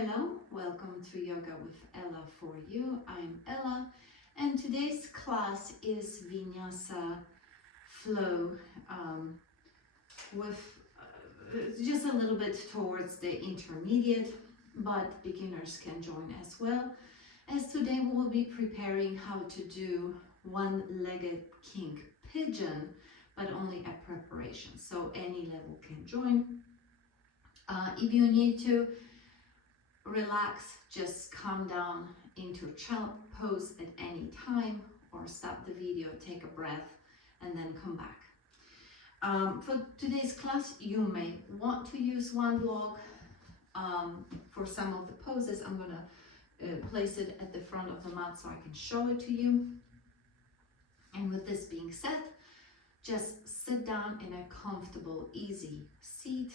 Hello, welcome to Yoga with Ella for you. I'm Ella, and today's class is Vinyasa Flow with just a little bit towards the intermediate, but beginners can join as well. As today we will be preparing how to do one-legged king pigeon, but only a preparation, so any level can join. If you need to relax, just come down into child pose at any time, or stop the video, take a breath, and then come back. For today's class, you may want to use one block. For some of the poses, I'm gonna place it at the front of the mat so I can show it to you. And with this being said, just sit down in a comfortable, easy seat.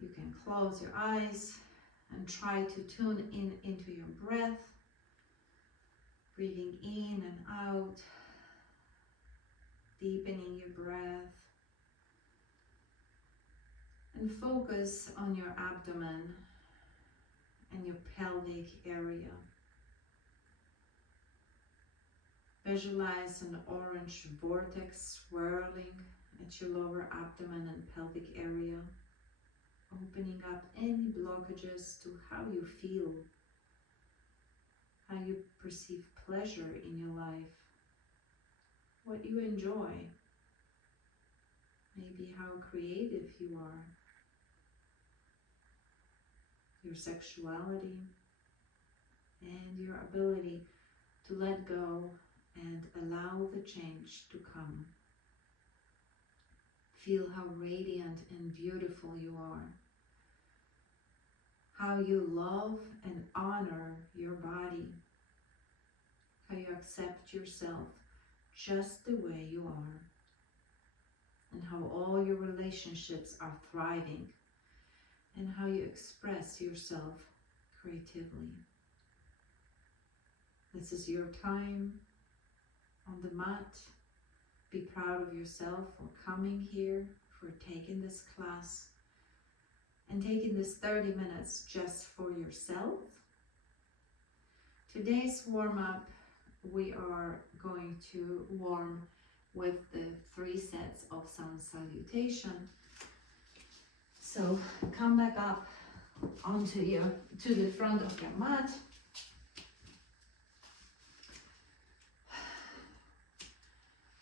You can close your eyes and try to tune in into your breath, breathing in and out, deepening your breath, and focus on your abdomen and your pelvic area. Visualize an orange vortex swirling at your lower abdomen and pelvic area, opening up any blockages to how you feel, how you perceive pleasure in your life, what you enjoy, maybe how creative you are, your sexuality, and your ability to let go and allow the change to come. Feel how radiant and beautiful you are, how you love and honor your body, how you accept yourself just the way you are, and how all your relationships are thriving, and how you express yourself creatively. This is your time on the mat. Be proud of yourself for coming here, for taking this class, and taking this 30 minutes just for yourself. Today's warm-up, we are going to warm with the 3 sets of sun salutation. So come back up to the front of your mat.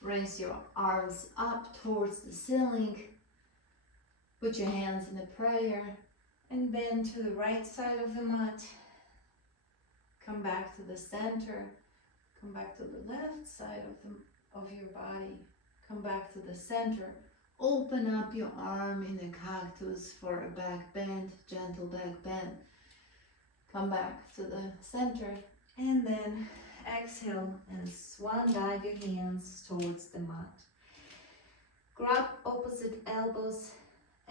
Raise your arms up towards the ceiling. Put your hands in a prayer and bend to the right side of the mat. Come back to the center. Come back to the left side of your body. Come back to the center. Open up your arm in a cactus for a back bend, gentle back bend. Come back to the center and then exhale and swan dive your hands towards the mat. Grab opposite elbows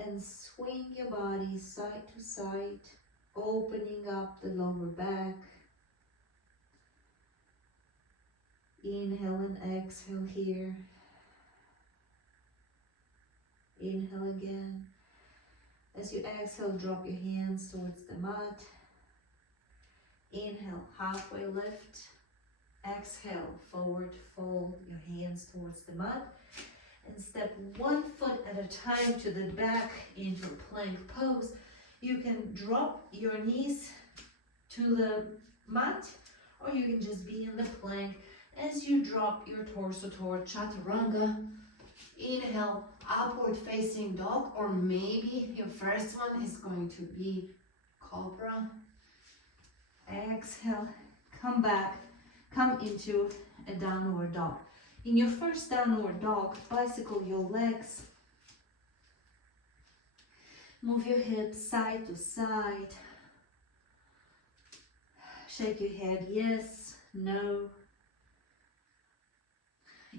and swing your body side to side, opening up the lower back. Inhale and exhale here. Inhale again. As you exhale, drop your hands towards the mat. Inhale, halfway lift. Exhale, forward fold your hands towards the mat. And step 1 foot at a time to the back into plank pose. You can drop your knees to the mat, or you can just be in the plank as you drop your torso toward chaturanga. Inhale, upward facing dog, or maybe your first one is going to be cobra. Exhale, come back, come into a downward dog. In your first downward dog, bicycle your legs. Move your hips side to side. Shake your head, yes, no.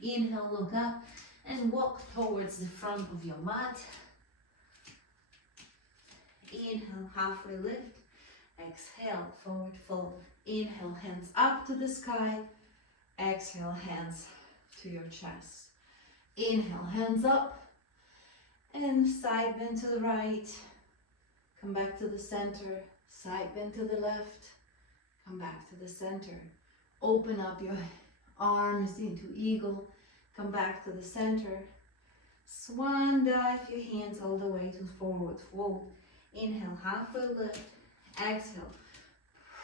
Inhale, look up and walk towards the front of your mat. Inhale, halfway lift. Exhale, forward fold. Inhale, hands up to the sky. Exhale, hands to your chest. Inhale, hands up and side bend to the right. Come back to the center. Side bend to the left. Come back to the center. Open up your arms into eagle. Come back to the center. Swan dive your hands all the way to forward fold. Inhale, halfway lift. Exhale.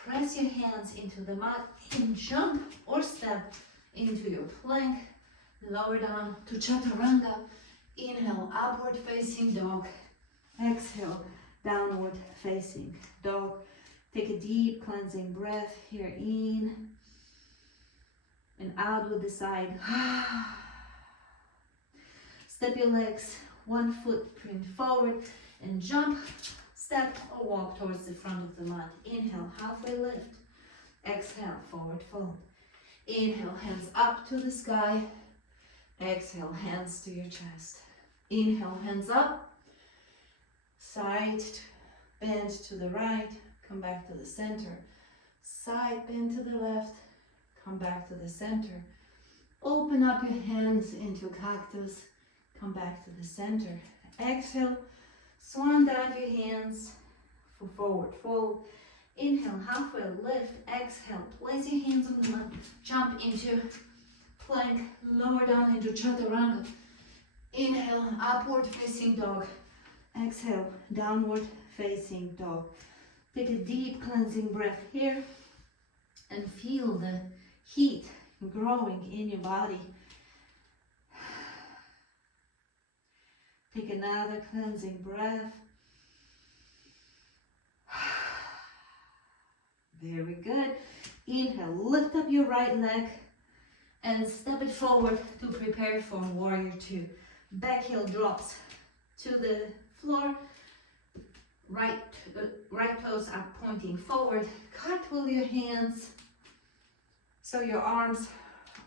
Press your hands into the mat and jump or step into your plank. Lower down to chaturanga. Inhale, upward facing dog. Exhale, downward facing dog. Take a deep cleansing breath here in and out with the side. Step your legs 1 footprint forward and jump, step or walk towards the front of the mat. Inhale, halfway lift. Exhale, forward fold. Inhale, hands up to the sky. Exhale, hands to your chest. Inhale, hands up. Side bend to the right. Come back to the center. Side bend to the left. Come back to the center. Open up your hands into cactus. Come back to the center. Exhale. Swan dive your hands for forward fold. Inhale, halfway lift. Exhale, place your hands on the mat. Jump into plank. Lower down into chaturanga. Inhale, upward facing dog. Exhale, downward facing dog. Take a deep cleansing breath here and feel the heat growing in your body. Take another cleansing breath. Very good. Inhale, lift up your right leg and step it forward to prepare for warrior two. Back heel drops to the floor. Right toes are pointing forward. Cartwheel your hands so your arms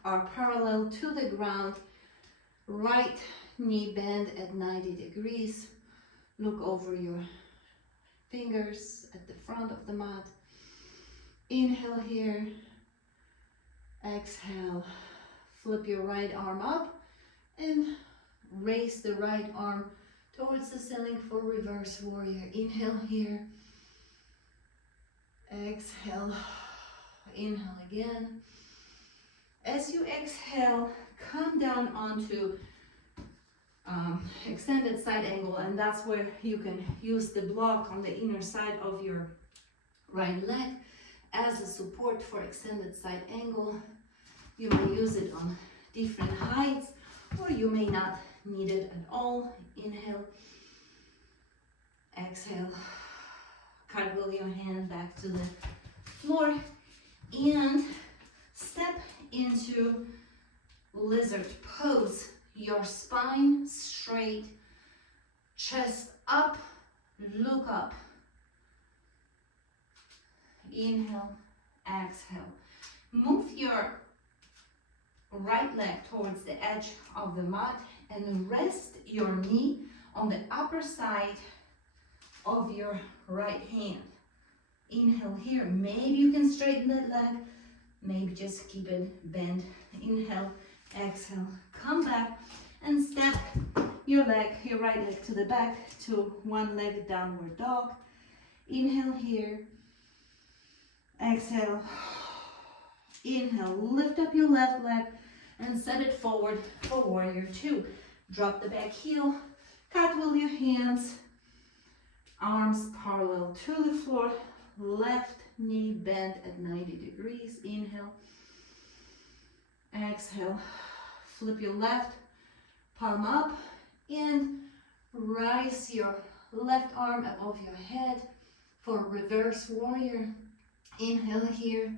are parallel to the ground. Right knee bend at 90 degrees. Look over your fingers at the front of the mat. Inhale here. Exhale. Flip your right arm up and raise the right arm towards the ceiling for reverse warrior. Inhale here. Exhale. Inhale again. As you exhale, come down onto extended side angle, and that's where you can use the block on the inner side of your right leg as a support for extended side angle. You may use it on different heights, or you may not need it at all. Inhale, exhale, cartwheel your hand back to the floor and step into lizard pose. Your spine straight, chest up, look up. Inhale, exhale. Move your right leg towards the edge of the mat and rest your knee on the upper side of your right hand. Inhale here. Maybe you can straighten that leg. Maybe just keep it bent. Inhale, exhale. Come back and step your right leg to the back to one-legged downward dog. Inhale here. Exhale. Inhale, lift up your left leg and set it forward for warrior two. Drop the back heel, cartwheel your hands, arms parallel to the floor, left knee bent at 90 degrees. Inhale, exhale, flip your left palm up and rise your left arm above your head for reverse warrior. Inhale here,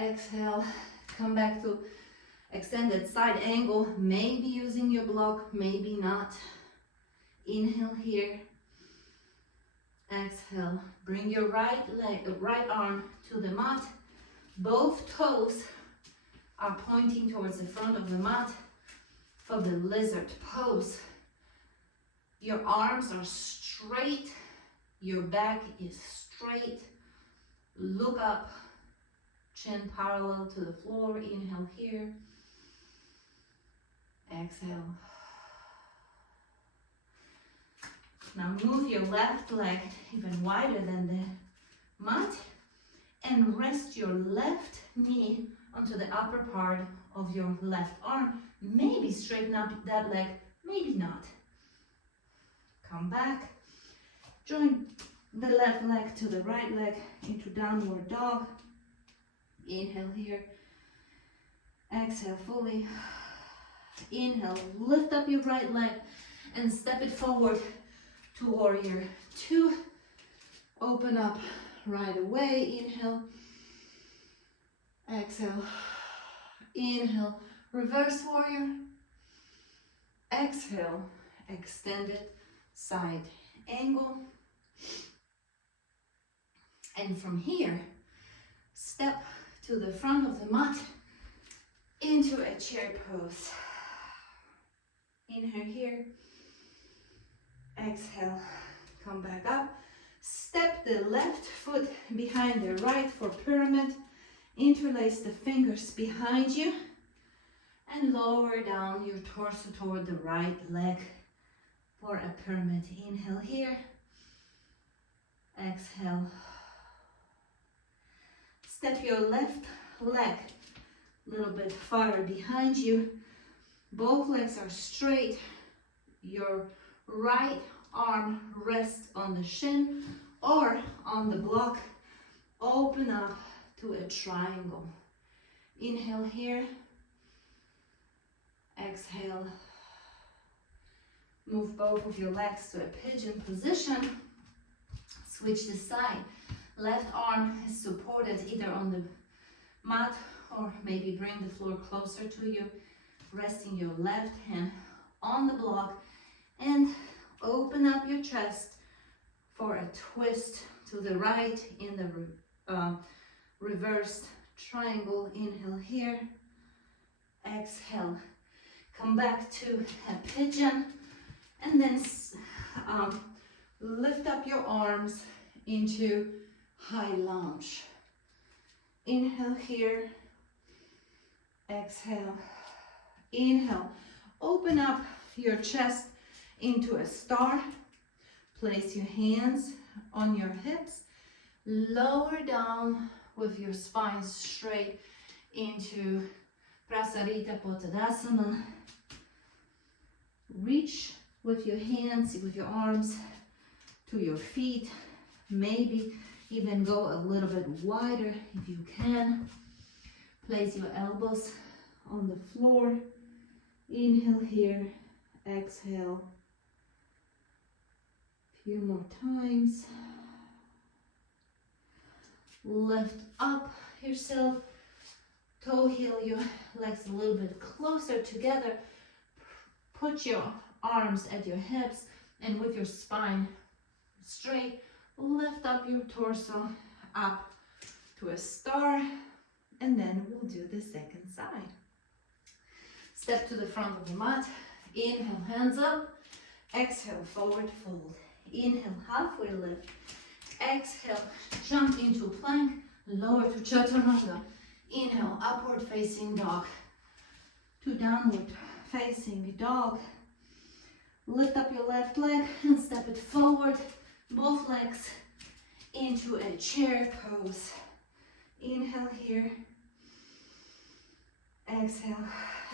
exhale, come back to extended side angle, maybe using your block, maybe not. Inhale here, exhale, bring your right arm to the mat. Both toes are pointing towards the front of the mat for the lizard pose. Your arms are straight, your back is straight. Look up, chin parallel to the floor. Inhale here, exhale. Now move your left leg even wider than the mat and rest your left knee onto the upper part of your left arm. Maybe straighten up that leg, maybe not. Come back. Join the left leg to the right leg into downward dog. Inhale here. Exhale fully. Inhale, lift up your right leg and step it forward to warrior two. Open up right away. Inhale. Exhale. Inhale. Reverse warrior. Exhale. Extended side angle. And from here, step to the front of the mat into a chair pose. Inhale here. Exhale. Come back up. Step the left foot behind the right for pyramid. Interlace the fingers behind you and lower down your torso toward the right leg for a pyramid. Inhale here. Exhale. Step your left leg a little bit farther behind you. Both legs are straight. Your right arm rests on the shin or on the block. Open up to a triangle. Inhale here. Exhale. Move both of your legs to a pigeon position. Switch the side. Left arm is supported either on the mat or maybe bring the floor closer to you. Resting your left hand on the block and open up your chest for a twist to the right in the reversed triangle. Inhale here. Exhale. Come back to a pigeon and then lift up your arms into high lunge. Inhale here. Exhale. Inhale. Open up your chest into a star. Place your hands on your hips. Lower down with your spine straight into Prasarita Potadasana. Reach with your hands, with your arms to your feet. Maybe even go a little bit wider if you can. Place your elbows on the floor. Inhale here. Exhale. Few more times. Lift up yourself. Toe heel your legs a little bit closer together. Put your arms at your hips and with your spine straight, lift up your torso up to a star, and then we'll do the second side. Step to the front of the mat. Inhale, hands up. Exhale, forward fold. Inhale, halfway lift. Exhale, jump into plank, lower to chaturanga. Inhale, upward facing dog to downward facing dog. Lift up your left leg and step it forward, both legs into a chair pose. Inhale here. Exhale.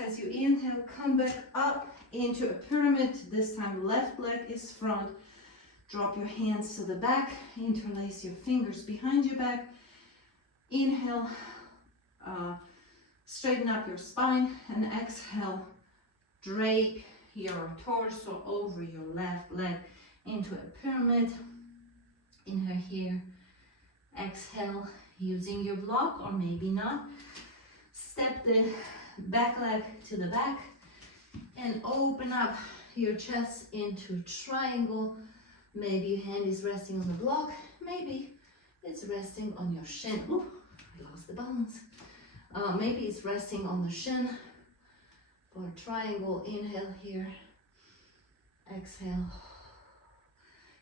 As you inhale, come back up into a pyramid. This time left leg is front. Drop your hands to the back. Interlace your fingers behind your back. Inhale. Straighten up your spine, and exhale. Drape your torso over your left leg into a pyramid. Inhale here. Exhale, using your block or maybe not. Step the back leg to the back and open up your chest into triangle. Maybe your hand is resting on the block. Maybe it's resting on your shin. Oh, I lost the balance. Maybe it's resting on the shin. For triangle, inhale here. Exhale.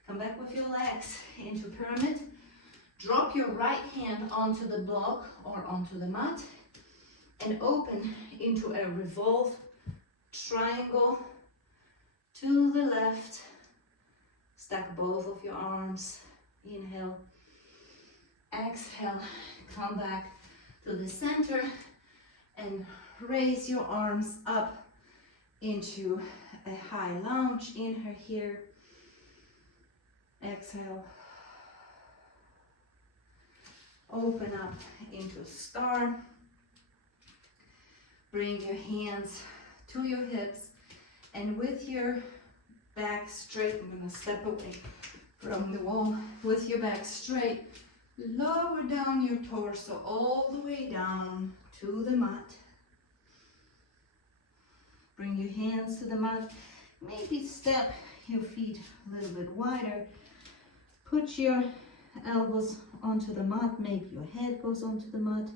Come back with your legs into pyramid. Drop your right hand onto the block or onto the mat and open into a revolve triangle to the left. Stack both of your arms. Inhale. Exhale. Come back to the center and raise your arms up into a high lunge. Inhale here. Exhale. Open up into a star. Bring your hands to your hips, and with your back straight, I'm gonna step away from the wall. With your back straight, lower down your torso all the way down to the mat. Bring your hands to the mat. Maybe step your feet a little bit wider. Put your elbows onto the mat. Maybe your head goes onto the mat.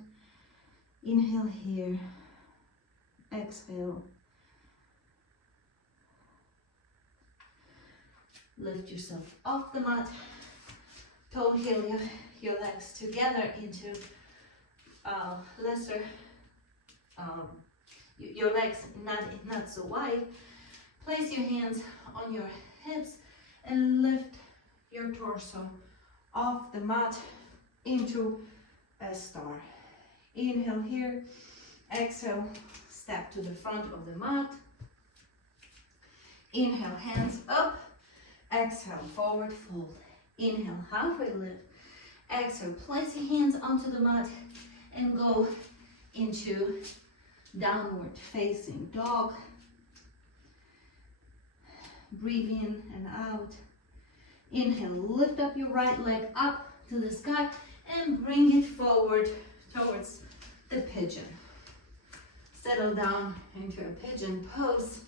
Inhale here. Exhale. Lift yourself off the mat. Toe heel your legs together into your legs not so wide. Place your hands on your hips and lift your torso off the mat into a star. Inhale here. Exhale. Step to the front of the mat. Inhale, hands up. Exhale, forward fold. Inhale, halfway lift. Exhale, place your hands onto the mat and go into downward facing dog. Breathe in and out. Inhale, lift up your right leg up to the sky and bring it forward towards the pigeon. Settle down into a pigeon pose.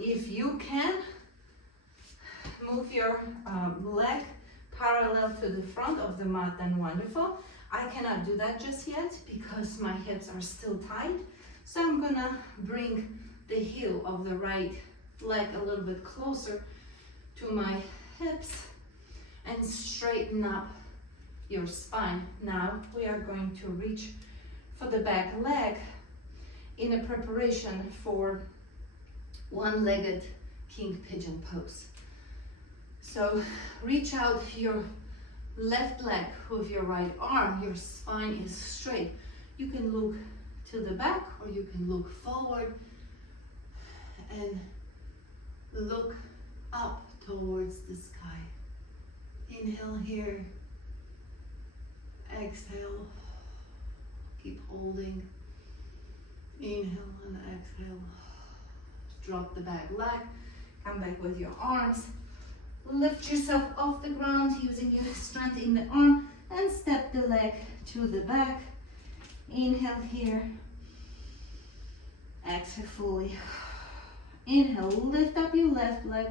If you can, move your leg parallel to the front of the mat, then wonderful. I cannot do that just yet because my hips are still tight. So I'm gonna bring the heel of the right leg a little bit closer to my hips and straighten up your spine. Now we are going to reach for the back leg in a preparation for one-legged king pigeon pose. So reach out your left leg with your right arm. Your spine is straight. You can look to the back or you can look forward and look up towards the sky. Inhale here. Exhale. Keep holding. Inhale and exhale. Drop the back leg. Come back with your arms. Lift yourself off the ground using your strength in the arm and step the leg to the back. Inhale here. Exhale fully. Inhale, lift up your left leg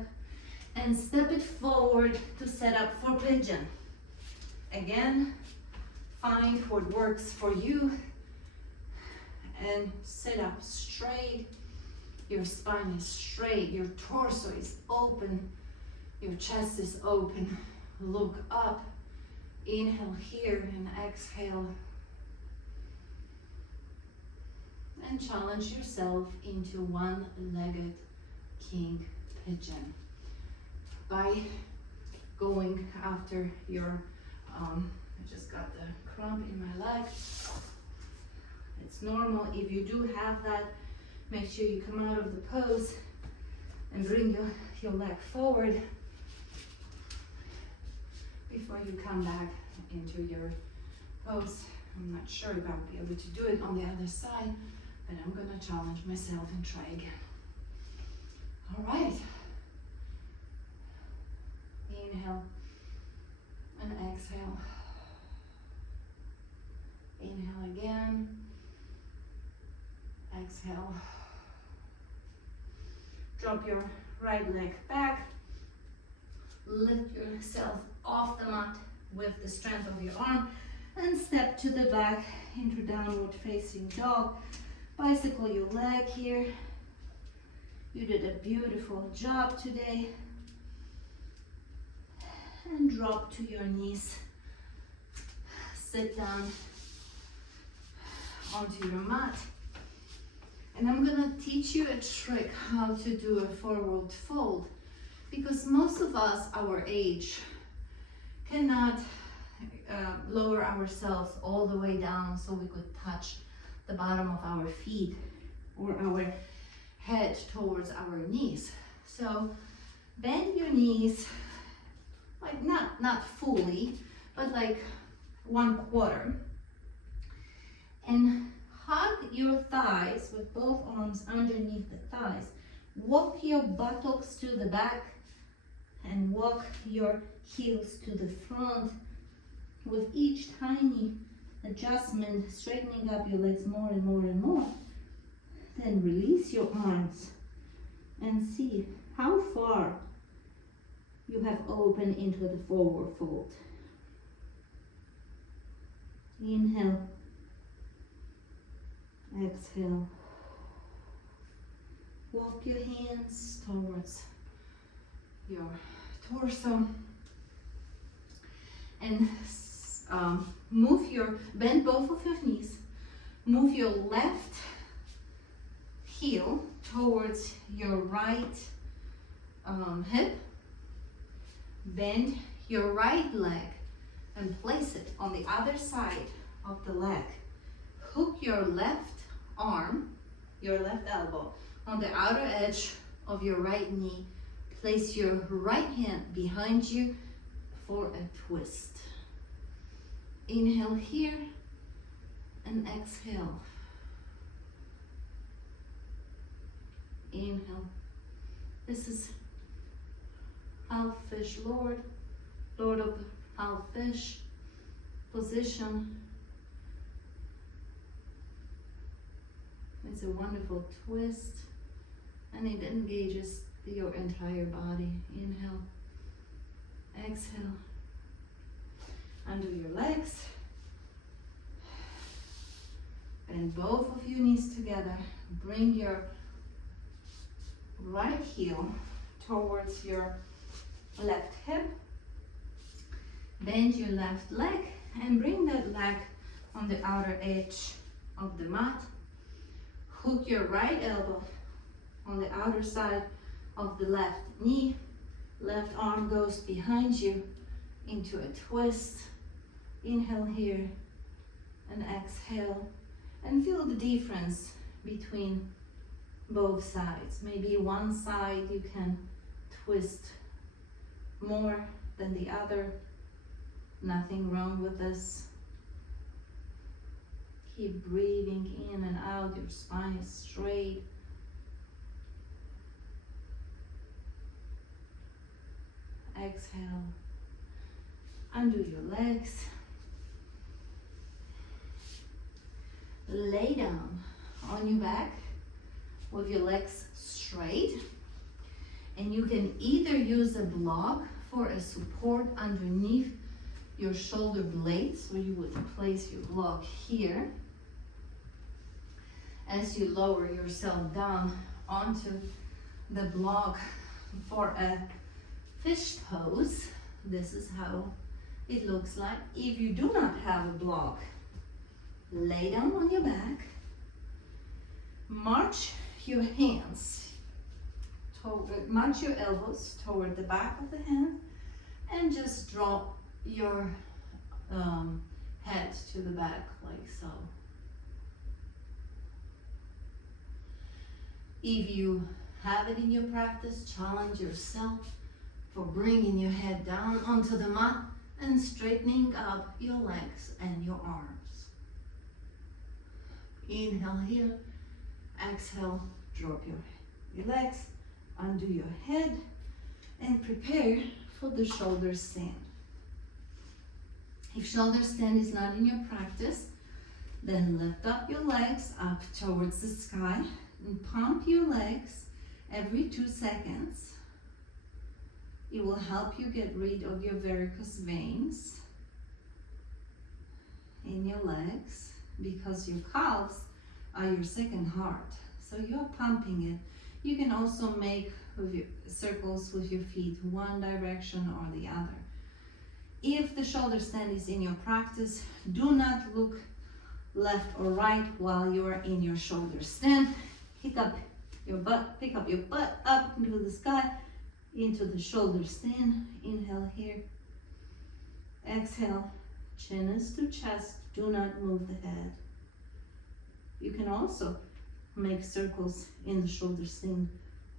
and step it forward to set up for pigeon. Again, find what works for you and sit up straight. Your spine is straight, your torso is open, your chest is open. Look up. Inhale here and exhale. And challenge yourself into one-legged king pigeon by going after your, I just got the cramp in my leg. It's normal. If you do have that, make sure you come out of the pose and bring your leg forward before you come back into your pose. I'm not sure if I'll be able to do it on the other side, but I'm gonna challenge myself and try again. All right. Inhale and exhale. Inhale again. Exhale. Drop your right leg back. Lift yourself off the mat with the strength of your arm and step to the back into downward facing dog. Bicycle your leg here. You did a beautiful job today. And drop to your knees. Sit down onto your mat. And I'm gonna teach you a trick how to do a forward fold, because most of us, our age, cannot lower ourselves all the way down so we could touch the bottom of our feet or our head towards our knees. So bend your knees, like not fully, but like 1/4. And hug your thighs with both arms underneath the thighs. Walk your buttocks to the back and walk your heels to the front. With each tiny adjustment, straightening up your legs more and more and more. Then release your arms and see how far you have opened into the forward fold. Inhale. Exhale. Walk your hands towards your torso and bend both of your knees. Move your left heel towards your right hip. Bend your right leg and place it on the other side of the leg. Hook your left arm, your left elbow, on the outer edge of your right knee. Place your right hand behind you for a twist. Inhale here and exhale. Inhale. This is half fish Lord of the half fish position. It's a wonderful twist and it engages your entire body. Inhale, exhale. Undo your legs. Bend both of your knees together. Bring your right heel towards your left hip. Bend your left leg and bring that leg on the outer edge of the mat. Hook your right elbow on the outer side of the left knee. Left arm goes behind you into a twist. Inhale here and exhale. And feel the difference between both sides. Maybe one side you can twist more than the other. Nothing wrong with this. Keep breathing in and out. Your spine is straight. Exhale. Undo your legs. Lay down on your back with your legs straight. And you can either use a block for a support underneath your shoulder blades, so you would place your block here. As you lower yourself down onto the block for a fish pose, this is how it looks like. If you do not have a block, lay down on your back, march your elbows toward the back of the hand, and just drop your head to the back like so. If you have it in your practice, challenge yourself for bringing your head down onto the mat and straightening up your legs and your arms. Inhale here, exhale, drop your legs, undo your head, and prepare for the shoulder stand. If shoulder stand is not in your practice, then lift up your legs up towards the sky and pump your legs every 2 seconds. It will help you get rid of your varicose veins in your legs, because your calves are your second heart. So you're pumping it. You can also make circles with your feet, one direction or the other. If the shoulder stand is in your practice, do not look left or right while you are in your shoulder stand. pick up your butt up into the sky, into the shoulders thin. Inhale here. Exhale, chin is to chest. Do not move the head. You can also make circles in the shoulders thin,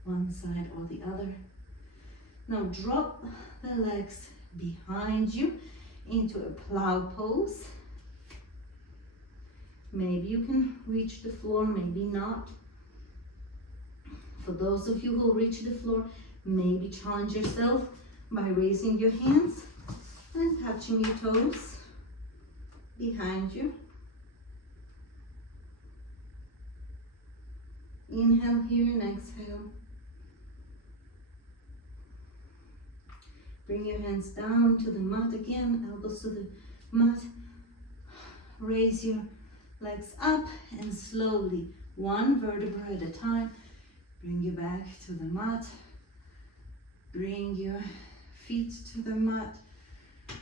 one side or the other. Now drop the legs behind you into a plow pose. Maybe you can reach the floor, maybe not. For those of you who reach the floor, maybe challenge yourself by raising your hands and touching your toes behind you. Inhale here and exhale. Bring your hands down to the mat again, elbows to the mat. Raise your legs up and slowly, one vertebra at a time, bring you back to the mat. Bring your feet to the mat.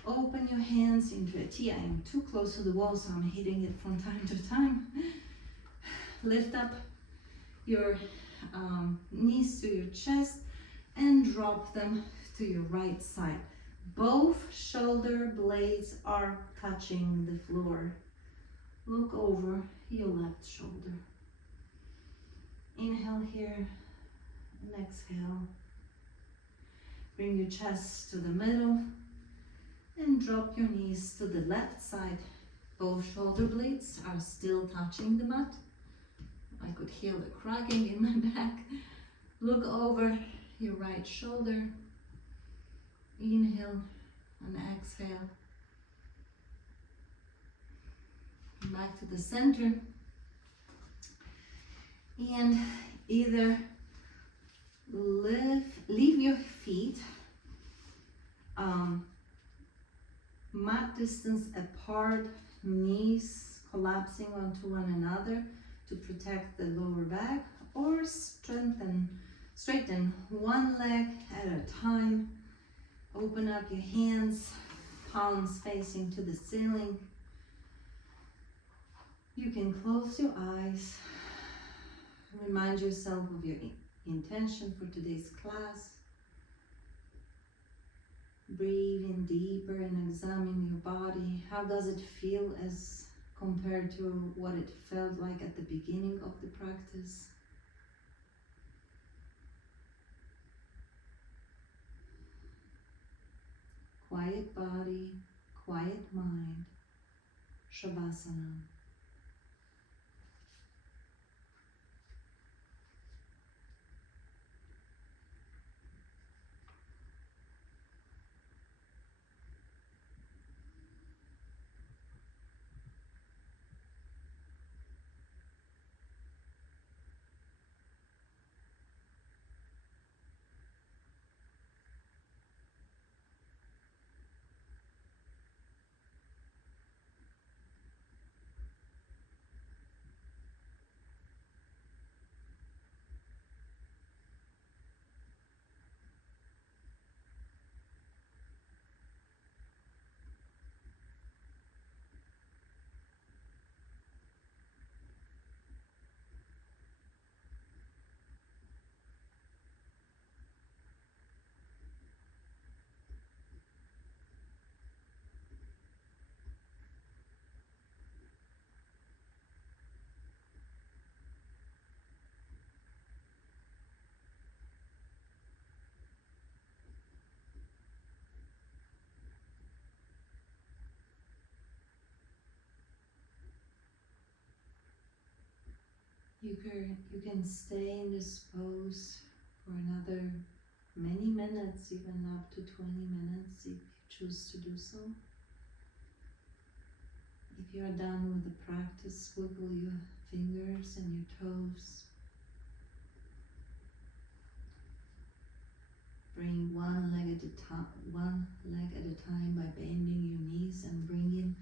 Open your hands into a T. I am too close to the wall, so I'm hitting it from time to time. Lift up your knees to your chest and drop them to your right side. Both shoulder blades are touching the floor. Look over your left shoulder. Inhale here and exhale. Bring your chest to the middle and drop your knees to the left side. Both shoulder blades are still touching the mat. I could hear the cracking in my back. Look over your right shoulder. Inhale and exhale. Back to the center. And either leave your feet mat distance apart, knees collapsing onto one another to protect the lower back, or straighten one leg at a time. Open up your hands, palms facing to the ceiling. You can close your eyes. Remind yourself of your intention for today's class. Breathe in deeper and examine your body. How does it feel as compared to what it felt like at the beginning of the practice? Quiet body, quiet mind. Shavasana. You can stay in this pose for another many minutes, even up to 20 minutes if you choose to do so. If you are done with the practice, wiggle your fingers and your toes. Bring one leg at a time by bending your knees and bringing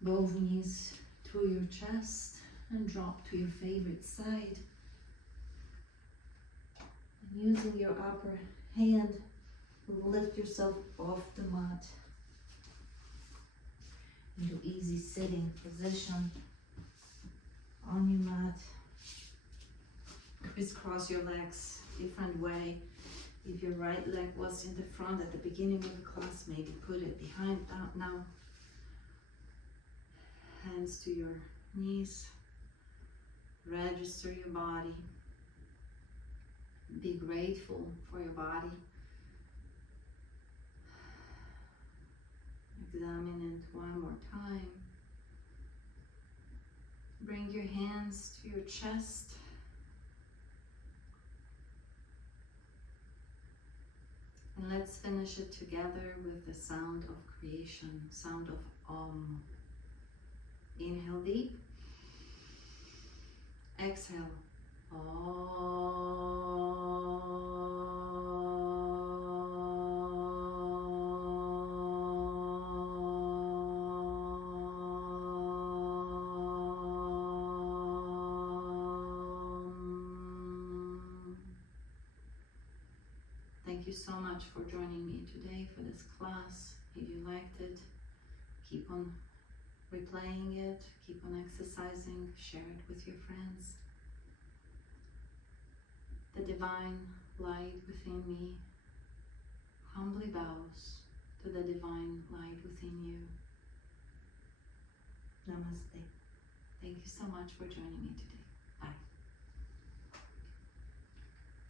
both knees to your chest. And drop to your favorite side. And using your upper hand, lift yourself off the mat into easy sitting position on your mat. crisscross your legs different way. If your right leg was in the front at the beginning of the class, maybe put it behind now. Hands to your knees. Register your body. Be grateful for your body. Examine it one more time. Bring your hands to your chest. And let's finish it together with the sound of creation, sound of Om. Inhale deep. Exhale. Thank you so much for joining me today for this class. If you liked it, keep on replaying it, keep on exercising, share it with your friends. The divine light within me humbly bows to the divine light within you. Namaste. Thank you so much for joining me today.